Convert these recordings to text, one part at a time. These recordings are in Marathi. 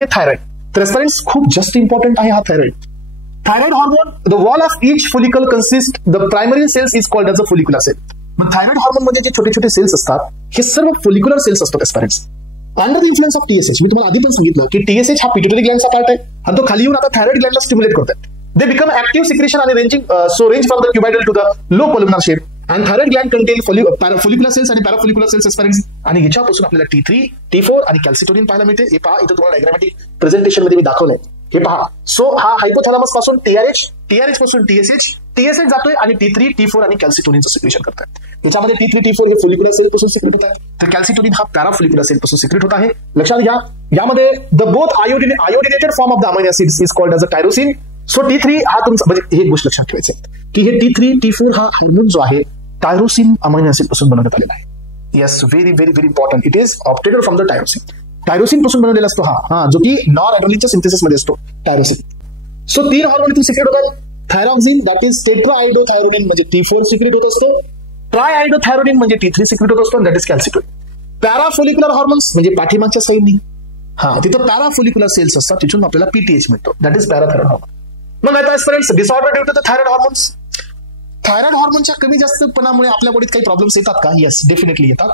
थायरॉइड. तर एस्पिरंट्स खूप जास्त इम्पॉर्टंट आहे हा thyroid. Thyroid hormone, the wall of each follicle consist the primary cells is called as a follicular cell. मग थायरॉइड हॉर्मोन मध्ये जे छोटे छोटे सेल्स असतात हे सर्व फोलिक्युलर सेल्स असतात aspirants. Under the influence of TSH, मी तुम्हाला आधी पण सांगितलं की टीएसएच हा पिट्युटरी ग्लँडचा पार्ट आहे आणि तो खाली येऊन आता थायरॉइड ग्लँडला स्टिम्युलेट करतात. दे बिकम ऍक्टिव्ह सिक्रेशन आणि range from the cuboidal to the low columnar shape. आणि thyroid gland contain follicular cells आणि पॅराफोलिक्युलर सेल्स एस्पिरंट्स. आणि ह्याच्यापासून आपल्याला T3, T4 आणि कॅल्सिटोनिन पाहायला मिळते. हे पहा, इथं तुम्हाला डायग्रामॅटिक प्रेझेंटेशन मध्ये मी दाखवलंय, हे पहा. सो हा हायपोथॅलॅमस पासून TRH पासून TSH जातोय आणि T3, T4 आणि कॅल्सिटोनिनचं सिक्रेशन करतात. त्याच्यामध्ये T3, T4 हे फोलिक्युलर सेल पासून सिक्रेट होत आहे, तर कॅल्सिटोनिन हा पॅराफोलिक्युलर सेल पासून सिक्रेट होत आहे. लक्षात घ्या, यामध्ये the both iodinated form of the amino acids is called as a tyrosine. So T3 हा तुमचा, म्हणजे हे गोष्ट लक्षात ठेवायचं की हे T3, T4 हा हार्मोन जो आहे टायरोसिन अमायनो एसिड पासून बनवण्यात आलेला आहे. Yes, very very very important. It is obtained from the tyrosine पासून बनवलेला असतो हा जो की नॉन एड्रेनलिनच्या सिंथेसिस मध्ये असतो टायरोसिन. सो 3 हार्मोन इथून सिक्रेट होतात. थायरॉक्सिन दॅट इज टेट्राआयडोथायरोनिन म्हणजे T4 सिक्रेट होत असतो. ट्रायआयडोथायरोनिन म्हणजे T3 सिक्रेट होत असतो, दॅट इज कॅल्सिटोनिन. पॅराफोलिक्युलर हॉर्मोन्स म्हणजे पाठीमागच्या साईडनी तिथं पॅराफोलिक्युलर सेल्स असतात, तिथून आपल्याला PTH मिळतो, दॅट इज पॅराथायरॉइड हॉर्मोन. मग आता friends, disorder due to the thyroid hormones. Thyroid हॉर्मोनच्या कमी जास्तपणामुळे आपल्या बॉडीत काही प्रॉब्लेम्स येतात का? येस, डेफिनेटली येतात.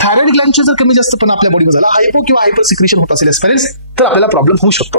थायरॉइड ग्लँडचे जर कमी जास्तपणा आपल्या बॉडीमध्ये झाला, हायपो किंवा हायपर सिक्रेशन होत असेल फ्रेंड्स, तर आपल्याला प्रॉब्लेम होऊ शकतो.